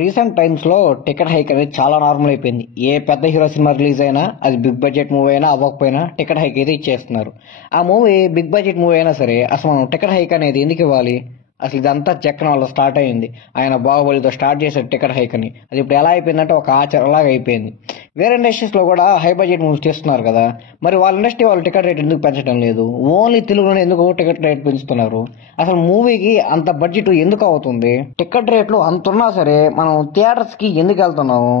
Recent టైమ్స్లో ticket hike అనేది చాలా నార్మల్ అయిపోయింది. ఏ పెద్ద హీరో సినిమా రిలీజ్ అయినా, అది బిగ్ బడ్జెట్ మూవీ అయినా అవ్వకపోయినా టికెట్ హైక్ అయితే ఇచ్చేస్తున్నారు. ఆ మూవీ బిగ్ బడ్జెట్ మూవీ అయినా సరే అసలు మనం టికెట్ హైక్ అనేది ఎందుకు ఇవ్వాలి? అసలు ఇదంతా జక్కన వల్ల స్టార్ట్ అయింది. ఆయన బాహుబలితో స్టార్ట్ చేశారు టికెట్ హైక్ అని. అది ఇప్పుడు ఎలా అయిపోయిందంటే ఒక ఆచారంలాగా అయిపోయింది. వేరే ఇండస్ట్రీస్లో కూడా హై బడ్జెట్ మూవీస్ చేస్తున్నారు కదా, మరి వాళ్ళ ఇండస్ట్రీ వాళ్ళు టికెట్ రేట్ ఎందుకు పెంచడం లేదు? ఓన్లీ తెలుగులోనే ఎందుకు టికెట్ రేట్ పెంచుతున్నారు? అసలు మూవీకి అంత బడ్జెట్ ఎందుకు అవుతుంది? టికెట్ రేట్లు అంత ఉన్నా సరే మనం థియేటర్స్కి ఎందుకు వెళ్తున్నాము?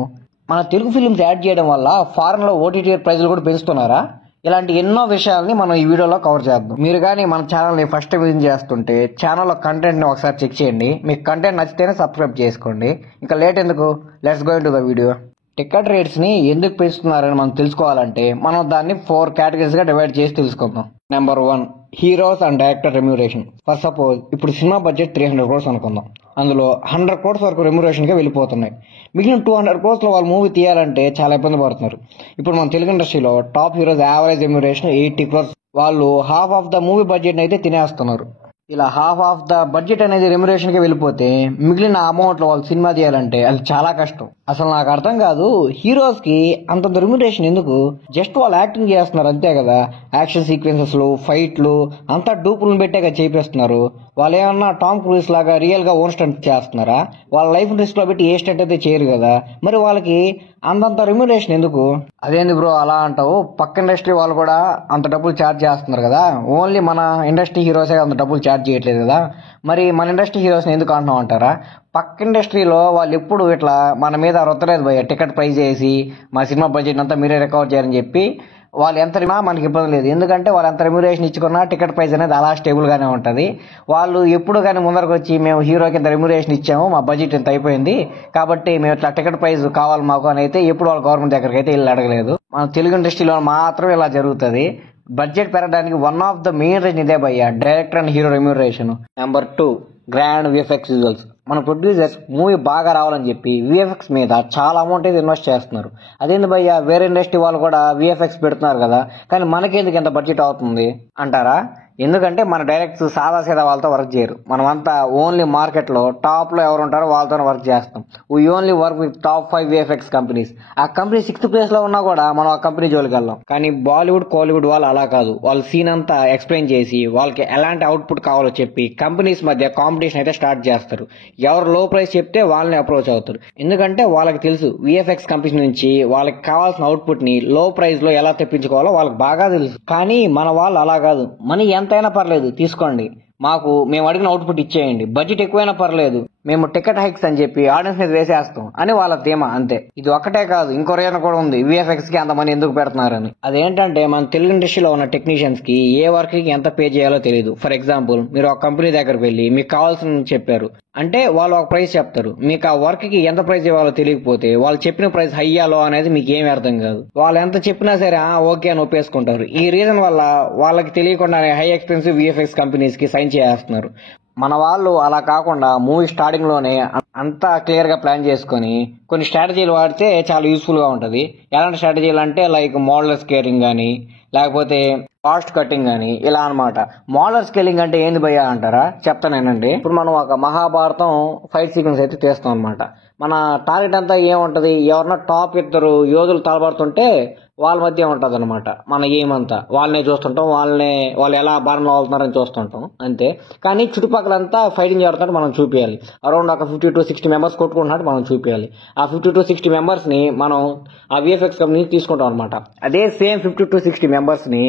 మన తెలుగు ఫిల్మ్స్ యాడ్ చేయడం వల్ల ఫారెన్లో ఓటీటీ ప్రైజులు కూడా పెంచుతున్నారా? ఇలాంటి ఎన్నో విషయాల్ని మనం ఈ వీడియోలో కవర్ చేద్దాం. మీరు కానీ మన ఛానల్ని ఫస్ట్ టైం విజిట్ చేస్తుంటే ఛానల్లో కంటెంట్ని ఒకసారి చెక్ చేయండి. మీకు కంటెంట్ నచ్చితేనే సబ్స్క్రైబ్ చేసుకోండి. ఇంకా లేట్ ఎందుకు, let's go into the video. Ticket రేట్స్ని ఎందుకు పెంచుతున్నారని మనం తెలుసుకోవాలంటే మనం దాన్ని 4 కేటగిరీస్గా డివైడ్ చేసి తెలుసుకుందాం. Number 1, heroes and director remuneration. For suppose ఇప్పుడు సినిమా బడ్జెట్ 300 crores అనుకుందాం. అందులో 100 crores వరకు రెమ్యూరేషన్గా వెళ్ళిపోతున్నాయి. మిగిలిన 200 crores వాళ్ళు మూవీ తీయాలంటే చాలా ఇబ్బంది పడుతున్నారు. ఇప్పుడు మన తెలుగు ఇండస్ట్రీలో top heroes average remuneration 80 crores. వాళ్ళు హాఫ్ ఆఫ్ ద మూవీ బడ్జెట్ని అయితే తినేస్తున్నారు. ఇలా హాఫ్ ఆఫ్ ద బడ్జెట్ అనేది రెమ్యూరేషన్కి వెళ్ళిపోతే మిగిలిన అమౌంట్లో వాళ్ళు సినిమా తీయాలంటే అది చాలా కష్టం. అసలు నాకు అర్థం కాదు, హీరోస్కి అంతంత రెమ్యూరేషన్ ఎందుకు? జస్ట్ వాళ్ళు యాక్టింగ్ చేస్తున్నారు అంతే కదా. యాక్షన్ సీక్వెన్సెస్లు, ఫైట్లు అంతా డూపులను పెట్టాక చేపిస్తున్నారు. వాళ్ళు ఏమన్నా టామ్ క్రూజ్ లాగా రియల్గా ఓన్ స్టంట్ చేస్తున్నారా? వాళ్ళ లైఫ్ రిస్క్లో పెట్టి ఏ స్టంట్ అయితే చేయరు కదా, మరి వాళ్ళకి అంతంత రెమ్యూరేషన్ ఎందుకు? అదేంది బ్రో అలా అంటావు? పక్క ఇండస్ట్రీ వాళ్ళు కూడా అంత డబ్బులు ఛార్జ్ చేస్తున్నారు కదా, ఓన్లీ మన ఇండస్ట్రీ హీరోసే అంత డబ్బులు ఛార్జ్ చేయట్లేదు కదా, మరి మన ఇండస్ట్రీ హీరోస్ని ఎందుకు అంటున్నాం అంటారా? పక్క ఇండస్ట్రీలో వాళ్ళు ఎప్పుడు ఇట్లా మన మీద రొత్తలేదు భయ్య, టికెట్ ప్రైస్ చేసి మా సినిమా బడ్జెట్ అంతా మీరే రికవర్ చేయాలని చెప్పి వాళ్ళు ఎంత మనకి ఇబ్బంది లేదు. ఎందుకంటే వాళ్ళు ఎంత రెమ్యూరేషన్ ఇచ్చుకున్నా టికెట్ ప్రైస్ అనేది అలా స్టేబుల్గానే ఉంటుంది. వాళ్ళు ఎప్పుడు కానీ ముందరకు వచ్చి మేము హీరోకి ఇంత రెమ్యూరేషన్ ఇచ్చాము, మా బడ్జెట్ ఇంత అయిపోయింది కాబట్టి మేము ఇట్లా టికెట్ ప్రైస్ కావాలి మాకు అని అయితే ఎప్పుడు వాళ్ళు గవర్నమెంట్ దగ్గరికి అయితే వెళ్ళి అడగలేదు. మన తెలుగు ఇండస్ట్రీలో మాత్రం ఇలా జరుగుతుంది. బడ్జెట్ పెరగడానికి one of the main reason ఇదే భయ్య, director and hero remuneration. Number 2, grand VFX visuals. మన ప్రొడ్యూసర్స్ మూవీ బాగా రావాలని చెప్పి విఎఫ్ఎక్స్ మీద చాలా అమౌంట్ అయితే ఇన్వెస్ట్ చేస్తున్నారు. అదేంది భయ్య, వేరే ఇండస్ట్రీ వాళ్ళు కూడా విఎఫ్ఎక్స్ పెడుతున్నారు కదా, కానీ మనకెందుకు ఎంత బడ్జెట్ అవుతుంది అంటారా? ఎందుకంటే మన డైరెక్టర్స్ సాదా సీదా వాళ్ళతో వర్క్ చేయరు. మనమంతా ఓన్లీ మార్కెట్లో టాప్లో ఎవరు ఉంటారో వాళ్ళతో వర్క్ చేస్తాం. We only work with top 5 VFX companies. ఆ కంపెనీ 6th ప్లేస్లో ఉన్నా కూడా మనం ఆ కంపెనీ జోలికి వెళ్ళాం. కానీ బాలీవుడ్, కోలీవుడ్ వాళ్ళు అలా కాదు. వాళ్ళు సీన్ అంతా ఎక్స్ప్లెయిన్ చేసి వాళ్ళకి ఎలాంటి అవుట్పుట్ కావాలో చెప్పి కంపెనీస్ మధ్య కాంపిటీషన్ అయితే స్టార్ట్ చేస్తారు. ఎవరు లో ప్రైస్ చెప్తే వాళ్ళని అప్రోచ్ అవుతారు. ఎందుకంటే వాళ్ళకి తెలుసు విఎఫ్ఎక్స్ కంపెనీ నుంచి వాళ్ళకి కావాల్సిన అవుట్పుట్ని లో ప్రైస్లో ఎలా తెప్పించుకోవాలో వాళ్ళకి బాగా తెలుసు. కానీ మన వాళ్ళు అలా కాదు, మనీ ఎంతైనా పర్లేదు తీసుకోండి, మేము అడిగిన అవుట్పుట్ ఇచ్చేయండి, బడ్జెట్ ఎక్కువైనా పర్లేదు, మేము టికెట్ హైక్స్ అని చెప్పి ఆడియన్స్ మీద వేసేస్తాం అని వాళ్ళ ధీమా. అంతే. ఇది ఒక్కటే కాదు, ఇంకో రీజన్ కూడా ఉంది విఎఫ్ఎక్స్ కి అంతమంది ఎందుకు పెడుతున్నారని. అదేంటంటే మన తెలుగు ఇండస్ట్రీలో ఉన్న టెక్నీషియన్స్ కి ఏ వర్క్ కి ఎంత పే చేయాలో తెలియదు. ఫర్ ఎగ్జాంపుల్, మీరు ఒక కంపెనీ దగ్గరకు వెళ్ళి మీకు కావాల్సిన చెప్పారు అంటే వాళ్ళు ఒక ప్రైస్ చెప్తారు. మీకు ఆ వర్క్ కి ఎంత ప్రైస్ ఇవ్వాలో తెలియకపోతే వాళ్ళు చెప్పిన ప్రైస్ హైయాలో అనేది మీకు ఏమి అర్థం కాదు. వాళ్ళు ఎంత చెప్పినా సరే ఓకే అని ఒప్పేసుకుంటారు. ఈ రీజన్ వల్ల వాళ్ళకి తెలియకుండానే హై ఎక్స్పెన్సివ్ విఎఫ్ఎక్స్ కంపెనీస్ కి సైన్ చేస్తున్నారు. మన వాళ్ళు అలా కాకుండా మూవీ స్టార్టింగ్ లోనే అంతా క్లియర్ గా ప్లాన్ చేసుకొని కొన్ని స్ట్రాటజీలు వాడితే చాలా యూస్ఫుల్ గా ఉంటది. ఎలాంటి స్ట్రాటజీలు అంటే లైక్ మోడల్ స్కేలింగ్ కానీ, లేకపోతే కాస్ట్ కటింగ్ కానీ, ఇలా అనమాట. మోడల్ స్కేలింగ్ అంటే ఏంది భయ్యా అంటారా? చెప్తానేనండి. ఇప్పుడు మనం ఒక మహాభారతం ఫైట్ సీక్వెన్స్ అయితే చేస్తాం అనమాట. మన టార్గెట్ అంతా ఏముంటది, ఎవరన్నా టాప్ 2 యోధులు తలబడుతుంటే వాళ్ళ మధ్య ఉంటది అనమాట. మన ఎయిమ్ అంతా వాళ్ళనే చూస్తుంటాం, వాళ్ళు ఎలా బాణంలో వెళ్తున్నారని చూస్తుంటాం అంతే. కానీ చుట్టుపక్కలంతా ఫైటింగ్ జరుగుతుంటే మనం చూపించాలి. అరౌండ్ ఒక 50 to 60 మెంబర్స్ కొట్టుకుంటున్నట్టు మనం చూపించాలి. ఆ 50 to 60 మెంబర్స్ ని మనం ఆ విఎఫ్ఎక్స్ కంపెనీ తీసుకుంటాం అనమాట. అదే సేమ్ 50 to 60 మెంబర్స్ ని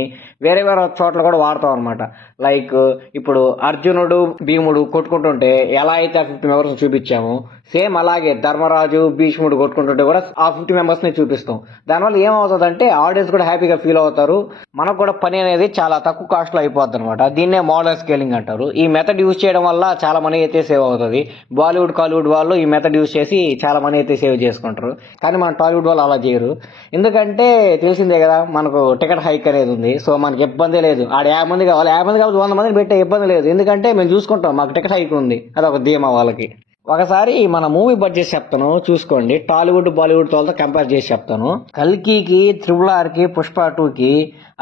వేరే చోట్ల కూడా వాడతాం అనమాట. లైక్ ఇప్పుడు అర్జునుడు, భీముడు కొట్టుకుంటుంటే ఎలా అయితే ఆ 50 మెంబర్స్ చూపించామో సేమ్ అలాగే ధర్మరాజు, భీష్ముడు కొట్టుకుంటుంటే కూడా ఆ 50 మెంబర్స్ ని చూపిస్తాం. దానివల్ల ఏమవుతుందంటే ఆడియన్స్ కూడా హ్యాపీగా ఫీల్ అవుతారు. మనకు కూడా పని అనేది చాలా తక్కువ కాస్ట్ లో అయిపోద్ది అనమాట. దీన్నే మోడల్ స్కేలింగ్ అంటారు. ఈ మెథడ్ యూజ్ చేయడం వల్ల చాలా మనీ అయితే సేవ్ అవుతుంది. బాలీవుడ్, కాలీవుడ్ వాళ్ళు ఈ మెథడ్ యూజ్ చేసి చాలా మనీ అయితే సేవ్ చేసుకుంటారు. కానీ మన టాలీవుడ్ వాళ్ళు అలా చేయరు. ఎందుకంటే తెలిసిందే కదా, మనకు టికెట్ హైక్ అనేది ఉంది. సో మనకి ఇబ్బంది లేదు. 50 మంది కావాలి, 50 మంది కావాలి, 100 మందిని పెట్టే ఇబ్బంది లేదు. ఎందుకంటే మేము చూసుకుంటాం, మాకు టికెట్ హైక్ ఉంది, అదొక ధీమా వాళ్ళకి. ఒకసారి మన మూవీ బడ్జెట్ చెప్తాను చూసుకోండి. టాలీవుడ్ బాలీవుడ్ తో కంపేర్ చేసి చెప్తాను. కల్కికి, RRR కి, పుష్ప 2కి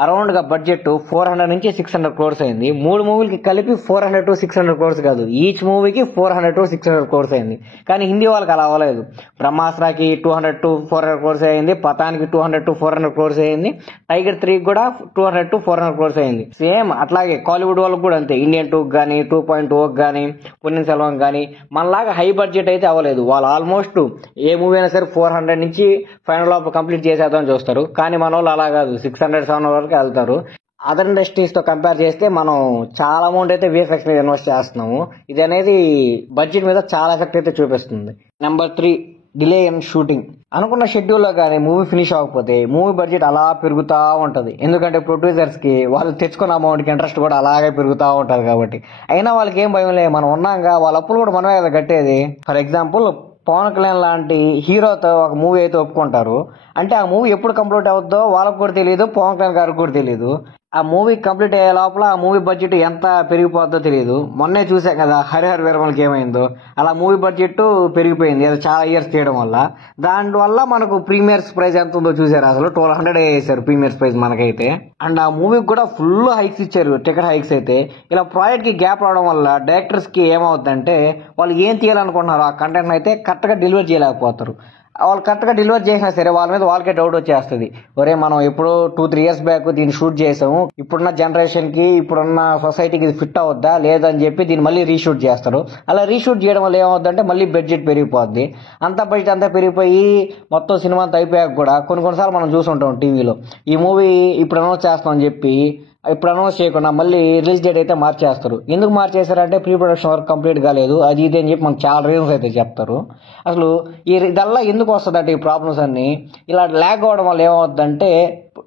అరౌండ్ గా బడ్జెట్ 400 నుంచి 600 crores అయింది. 3 మూవీలకి కలిపి 400 to 600 crores కాదు, ఈచ్ మూవీకి 400 to 600 crores అయింది. కానీ హిందీ వాళ్ళకి అలా అవ్వలేదు. బ్రహ్మాస్త్రాకి 200 to 400 crores అయింది, పతాన్కి 200 to 400 crores అయింది, టైగర్ 3 కూడా 200 to 400 crores అయింది. సేమ్ అట్లాగే కాలీవుడ్ వాళ్ళకి కూడా అంతే. ఇండియన్ 2 కానీ 2.0 కానీ పొన్నియిన్ సెల్వం కానీ మనలాగా హై బడ్జెట్ అయితే అవ్వలేదు. వాళ్ళు ఆల్మోస్ట్ ఏ మూవీ అయినా సరే 400 నుంచి ఫైనల్ ఆఫ్ కంప్లీట్ చేసేద్దామని చూస్తారు. కానీ మన వాళ్ళు అలా కాదు, 600-700 వరకు వెళ్తారు. అదర్ ఇండస్ట్రీస్ తో కంపేర్ చేస్తే మనం చాలా అమౌంట్ అయితే VFX మీద ఇన్వెస్ట్ చేస్తున్నాము. ఇది అనేది బడ్జెట్ మీద చాలా ఎఫెక్ట్ అయితే చూపిస్తుంది. Number 3, delay in shooting. అనుకున్న షెడ్యూల్లో కానీ మూవీ ఫినిష్ అవ్వకపోతే మూవీ బడ్జెట్ అలా పెరుగుతూ ఉంటది. ఎందుకంటే ప్రొడ్యూసర్స్ కి వాళ్ళు తెచ్చుకున్న అమౌంట్ కి ఇంట్రెస్ట్ కూడా అలాగే పెరుగుతూ ఉంటది కాబట్టి. అయినా వాళ్ళకి ఏం భయం లేదు, మనం ఉన్నాగా, వాళ్ళ అప్పులు కూడా మనమే కదా కట్టేది. ఫర్ ఎగ్జాంపుల్ పవన్ కళ్యాణ్ లాంటి హీరోతో ఒక మూవీ అయితే ఒప్పుకుంటారు అంటే ఆ మూవీ ఎప్పుడు కంప్లీట్ అవుతుందో వాళ్ళకు కూడా తెలియదు, పవన్ కళ్యాణ్ గారికి కూడా తెలియదు. ఆ మూవీ కంప్లీట్ అయ్యే లోపల ఆ మూవీ బడ్జెట్ ఎంత పెరిగిపోతుందో తెలియదు. మొన్నే చూసాం కదా హరిహర వీరమలకి ఏమైందో, అలా మూవీ బడ్జెట్ పెరిగిపోయింది అది చాలా ఇయర్స్ చేయడం వల్ల. దానివల్ల మనకు ప్రీమియర్స్ ప్రైస్ ఎంత ఉందో చూసారు, అసలు 1200 వేసారు ప్రీమియర్స్ ప్రైస్ మనకైతే. అండ్ ఆ మూవీకి కూడా ఫుల్ హైక్స్ ఇచ్చారు, టికెట్ హైక్స్ అయితే. ఇలా ప్రాజెక్ట్ కి గ్యాప్ రావడం వల్ల డైరెక్టర్స్ కి ఏమవుతుందంటే వాళ్ళు ఏం తీయాలనుకుంటున్నారు ఆ కంటెంట్ అయితే కరెక్ట్ గా డెలివర్ చేయలేకపోతారు. వాళ్ళు కరెక్ట్ గా డెలివర్ చేసినా సరే వాళ్ళ మీద వాళ్ళకే డౌట్ వచ్చేస్తుంది. ఒరే మనం ఎప్పుడో 2-3 years బ్యాక్ దీన్ని షూట్ చేసాము, ఇప్పుడున్న జనరేషన్ కి ఇప్పుడున్న సొసైటీకి ఇది ఫిట్ అవుద్దా లేదని చెప్పి దీన్ని మళ్ళీ రీషూట్ చేస్తారు. అలా రీషూట్ చేయడం వల్ల ఏమవుతుందంటే మళ్ళీ బడ్జెట్ పెరిగిపోద్ది. అంత బడ్జెట్ అంతా పెరిగిపోయి మొత్తం సినిమా అంతా అయిపోయాక కూడా కొన్నిసార్లు మనం చూసుంటాం టీవీలో, ఈ మూవీ ఇప్పుడు అనౌన్స్ చేస్తామని చెప్పి ఇప్పుడు అనౌన్స్ చేయకుండా మళ్ళీ రిలీజ్ డేట్ అయితే మార్చేస్తారు. ఎందుకు మార్చేశారంటే ప్రీ ప్రొడక్షన్ వర్క్ కంప్లీట్ కాలేదు, అది ఇది అని చెప్పి మనకు చాలా రీజన్స్ అయితే చెప్తారు. అసలు ఇదల్లా ఎందుకు వస్తుందంటే ఈ ప్రాబ్లమ్స్ అన్ని ఇలా ల్యాగ్ అవడం వల్ల ఏమవుతుందంటే,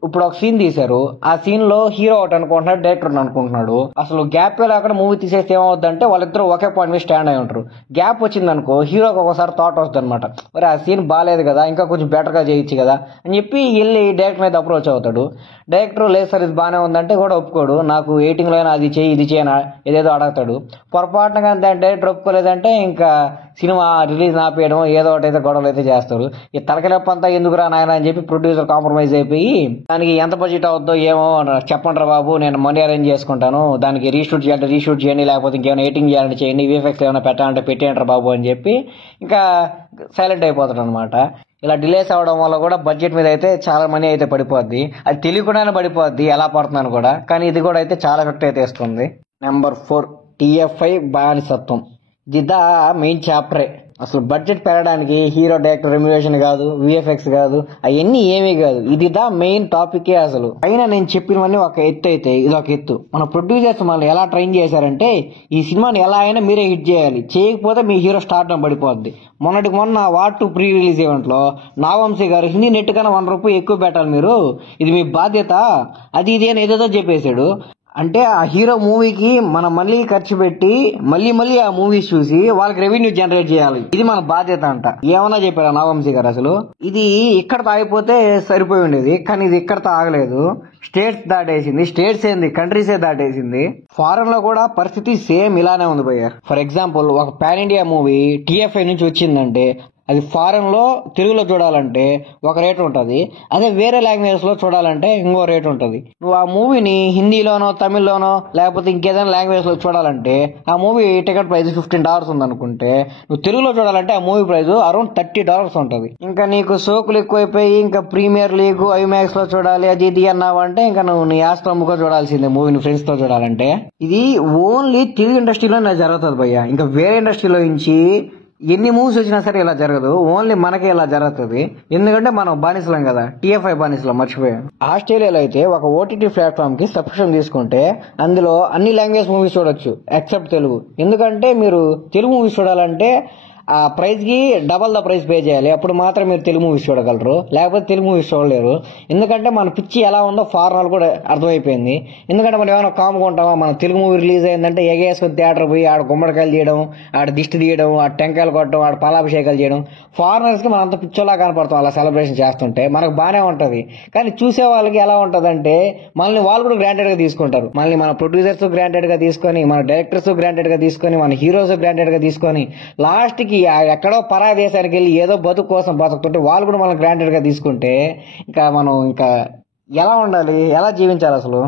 ఇప్పుడు ఒక సీన్ తీశారు, ఆ సీన్ లో హీరో ఒకటి అనుకుంటున్నాడు, డైరెక్టర్ అనుకుంటున్నాడు. అసలు గ్యాప్ లేకుండా మూవీ తీసేస్తే ఏమవుతుందంటే వాళ్ళిద్దరూ ఒకే పాయింట్ మీద స్టాండ్ అయి ఉంటారు. గ్యాప్ వచ్చిందనుకో హీరోకి ఒకసారి థాట్ వస్తుంది అనమాట, మరి ఆ సీన్ బాగాలేదు కదా, ఇంకా కొంచెం బెటర్ గా చేయొచ్చు కదా అని చెప్పి వెళ్ళి డైరెక్టర్ మీద అప్రోచ్ అవుతాడు. డైరెక్టర్ లేదు సార్ ఇది బాగానే ఉందంటే కూడా ఒప్పుకోడు, నాకు ఎయిటింగ్ లో అది చేయి ఇది చేయనా ఏదేదో అడుగుతాడు. పొరపాటున కానీ డైరెక్టర్ ఒప్పుకోలేదంటే ఇంకా సినిమా రిలీజ్ ఆపేయడం ఏదో ఒకటి అయితే గొడవలు అయితే చేస్తారు. ఈ తలకలెప్పంతా ఎందుకురా నాయన అని చెప్పి ప్రొడ్యూసర్ కాంప్రమైజ్ అయిపోయి దానికి ఎంత బడ్జెట్ అవుద్దో ఏమో చెప్పండి రా బాబు, నేను మనీ అరేంజ్ చేసుకుంటాను, దానికి రీషూట్ చేయాలంటే రీషూట్ చేయండి, లేకపోతే ఇంకేమైనా ఎడిటింగ్ చేయాలంటే చేయండి, VFX ఏమైనా పెట్టాలంటే పెట్టేయండి బాబు అని చెప్పి ఇంకా సైలెంట్ అయిపోతాడు అనమాట. ఇలా డిలేస్ అవడం వల్ల కూడా బడ్జెట్ మీద అయితే చాలా మనీ అయితే పడిపోద్ది. అది తెలియకుండానే పడిపోద్ది ఎలా పడుతున్నాను కూడా, కానీ ఇది కూడా అయితే చాలా ఎఫెక్ట్ అయితే ఇస్తుంది. నెంబర్ 4, TFI బానిసత్వం. ఇది మెయిన్ చాప్టరే. అసలు బడ్జెట్ పెరగడానికి హీరో డైరెక్టర్ రెమ్యునరేషన్ కాదు, VFX కాదు, అవన్నీ ఏమీ కాదు, ఇది మెయిన్ టాపికే. అసలు అయినా నేను చెప్పినవన్నీ ఒక ఎత్తు అయితే ఇది ఒక ఎత్తు. మన ప్రొడ్యూసర్స్ మనల్ని ఎలా ట్రైన్ చేశారంటే ఈ సినిమాని ఎలా అయినా మీరే హిట్ చేయాలి, చేయకపోతే మీ హీరో స్టార్ట్ పడిపోద్ది. మొన్నటికి మొన్న వార్ 2 ప్రీ రిలీజ్ ఈవెంట్ లో నాగవంశీ గారు హిందీ నెట్ కన్నా 1 రూపాయి ఎక్కువ పెట్టాలి మీరు, ఇది మీ బాధ్యత, అది ఇది అని ఏదేదో చెప్పేశాడు. అంటే ఆ హీరో మూవీకి మనం మళ్ళీ ఖర్చు పెట్టి మళ్ళీ ఆ మూవీస్ చూసి వాళ్ళకి రెవెన్యూ జనరేట్ చేయాలి, ఇది మన బాధ్యత అంట. ఏమన్నా చెప్పారా నాగవంశీ గారు? అసలు ఇది ఇక్కడతో ఆగిపోతే సరిపోయి ఉండేది, కానీ ఇది ఇక్కడతో ఆగలేదు. స్టేట్స్ దాటేసింది, స్టేట్స్ ఏంది కంట్రీసే దాటేసింది. ఫారెన్ లో కూడా పరిస్థితి సేమ్ ఇలానే ఉంది భయ్య. ఫర్ ఎగ్జాంపుల్ ఒక పాన్ ఇండియా మూవీ TFI నుంచి వచ్చిందంటే అది ఫారెన్ లో తెలుగులో చూడాలంటే ఒక రేట్ ఉంటుంది, అదే వేరే లాంగ్వేజ్ లో చూడాలంటే ఇంకో రేట్ ఉంటుంది. నువ్వు ఆ మూవీని హిందీలోనో తమిళ్లోనో లేకపోతే ఇంకేదైనా లాంగ్వేజ్ లో చూడాలంటే ఆ మూవీ టికెట్ ప్రైస్ $15 ఉందనుకుంటే, నువ్వు తెలుగులో చూడాలంటే ఆ మూవీ ప్రైస్ అరౌండ్ $30 ఉంటుంది. ఇంకా నీకు సోకులు ఎక్కువైపోయి ఇంకా ప్రీమియర్ లీగ్ IMAX లో చూడాలి అది ఇది అన్నావంటే ఇంకా నువ్వు నీ ఆస్ట్రమ్ముగా చూడాల్సిందే మూవీని ఫ్రెండ్స్ తో చూడాలంటే. ఇది ఓన్లీ తెలుగు ఇండస్ట్రీలో జరుగుతుంది భయ్య, ఇంకా వేరే ఇండస్ట్రీలో నుంచి ఎన్ని మూవీస్ వచ్చినా సరే ఇలా జరగదు, ఓన్లీ మనకే ఇలా జరుగుతుంది. ఎందుకంటే మనం బానిసలం కదా, TFI బానిసలం మర్చిపోయాం. ఆస్ట్రేలియాలో అయితే ఒక OTT ప్లాట్ఫామ్ కి సబ్స్క్రిప్షన్ తీసుకుంటే అందులో అన్ని లాంగ్వేజ్ మూవీస్ చూడొచ్చు ఎక్సెప్ట్ తెలుగు. ఎందుకంటే మీరు తెలుగు మూవీస్ చూడాలంటే ఆ ప్రైస్ కి డబల్ ద ప్రైస్ పే చేయాలి. అప్పుడు మాత్రం మీరు తెలుగు మూవీస్ చూడగలరు, లేకపోతే తెలుగు మూవీస్ చూడలేరు. ఎందుకంటే మన పిచ్చి ఎలా ఉందో ఫారెన్ కూడా అర్థమైపోయింది. ఎందుకంటే మనం ఏమైనా కామ్గా ఉంటామా, మన తెలుగు మూవీ రిలీజ్ అయిందంటే ఎగేసుకొని థియేటర్ పోయి ఆడ గుమ్మడికాయలు చేయడం, ఆడ దిష్టి తీయడం, ఆడ టెంకాయలు కొట్టడం, ఆడ పాలాభిషేకాలు చేయడం. ఫారినర్స్ కి మనం అంత పిచ్చోలా కనపడతాం అలా సెలబ్రేషన్ చేస్తుంటే. మనకు బాగానే ఉంటది, కానీ చూసే వాళ్ళకి ఎలా ఉంటదంటే మనల్ని వాళ్ళు కూడా గ్రాంటెడ్ గా తీసుకుంటారు. మళ్ళీ మన ప్రొడ్యూసర్స్ గ్రాంటెడ్ గా తీసుకొని, మన డైరెక్టర్స్ గ్రాంటెడ్ గా తీసుకొని, మన హీరోస్ గ్రాంటెడ్ గా తీసుకొని, లాస్ట్ కి ఎక్కడో పరా దేశానికి వెళ్ళి ఏదో బతుకు కోసం బతుకుతుంటే వాళ్ళు కూడా మనం గ్రాంటెడ్ గా తీసుకుంటే ఇంకా మనం ఇంకా ఎలా ఉండాలి, ఎలా జీవించాలి అసలు?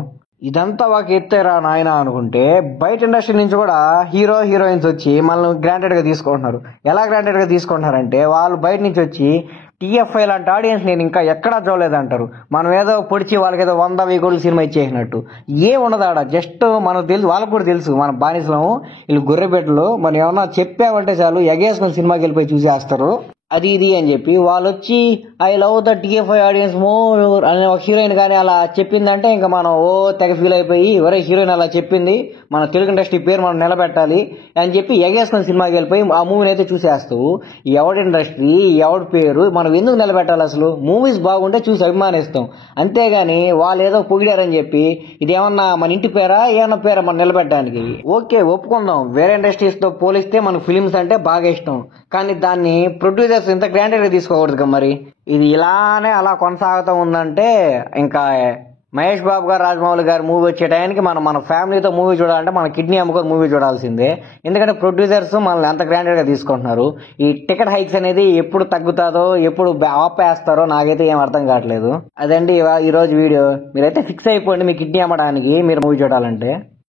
ఇదంతా ఒక ఎత్తేరా నాయన అనుకుంటే బయట ఇండస్ట్రీ నుంచి కూడా హీరో హీరోయిన్స్ వచ్చి మనల్ని గ్రాంటెడ్ గా తీసుకుంటున్నారు. ఎలా గ్రాంటెడ్ గా తీసుకుంటున్నారంటే వాళ్ళు బయట నుంచి వచ్చి టీఎఫ్ఐ లాంటి ఆడియన్స్ నేను ఇంకా ఎక్కడా చూడలేదంటారు. మనం ఏదో పొడిచి వాళ్ళకి ఏదో 100,000 కోట్ల సినిమా ఇచ్చేసినట్టు ఏం ఉండదు ఆడ. జస్ట్ మనకు తెలుసు, వాళ్ళకు కూడా తెలుసు మన బానిసలము వీళ్ళు గొర్రెబెట్టలు. మనం ఏమన్నా చెప్పామంటే చాలు ఎగేసుకొని సినిమాకి వెళ్ళిపోయి చూసేస్తారు. అది ఇది అని చెప్పి వాళ్ళు వచ్చి I love the TFI audience more అనే ఒక హీరోయిన్ కానీ అలా చెప్పిందంటే ఇంకా మనం తెగ ఫీల్ అయిపోయి ఒరే హీరోయిన్ అలా చెప్పింది, మన తెలుగు ఇండస్ట్రీ పేరు మనం నిలబెట్టాలి అని చెప్పి ఎగేసుకుని సినిమాకి వెళ్ళిపోయి ఆ మూవీని అయితే చూసేస్తావు. ఎవడి ఇండస్ట్రీ ఎవడి పేరు మనం ఎందుకు నిలబెట్టాలి అసలు? మూవీస్ బాగుంటే చూసి అభిమానిస్తాం, అంతేగాని వాళ్ళు ఏదో పొగిడారని చెప్పి ఇదేమన్నా మన ఇంటి పేరా ఏమన్నా పేరా మనం నిలబెట్టడానికి? ఓకే ఒప్పుకుందాం, వేరే ఇండస్ట్రీస్ తో పోలిస్తే మనకు ఫిలిమ్స్ అంటే బాగా ఇష్టం, కానీ దాన్ని ప్రొడ్యూసర్స్ ఇంత గ్రాంటెడ్ గా తీసుకోకూడదు కదా. మరి ఇది ఇలానే అలా కొనసాగుతూ ఉందంటే ఇంకా మహేష్ బాబు గారు రాజమౌళి గారు మూవీ వచ్చే టైంకి మన ఫ్యామిలీతో మూవీ చూడాలంటే మన కిడ్నీ అమ్ముకొని మూవీ చూడాల్సిందే. ఎందుకంటే ప్రొడ్యూసర్స్ మనల్ని ఎంత గ్రాంటెడ్ గా తీసుకుంటున్నారు. ఈ టికెట్ హైక్స్ అనేది ఎప్పుడు తగ్గుతాదో ఎప్పుడు ఆపేస్తారో నాకైతే ఏం అర్థం కావట్లేదు. అదండి ఈ రోజు వీడియో. మీరైతే ఫిక్స్ అయిపోండి మీ కిడ్నీ అమ్మడానికి మీరు మూవీ చూడాలంటే.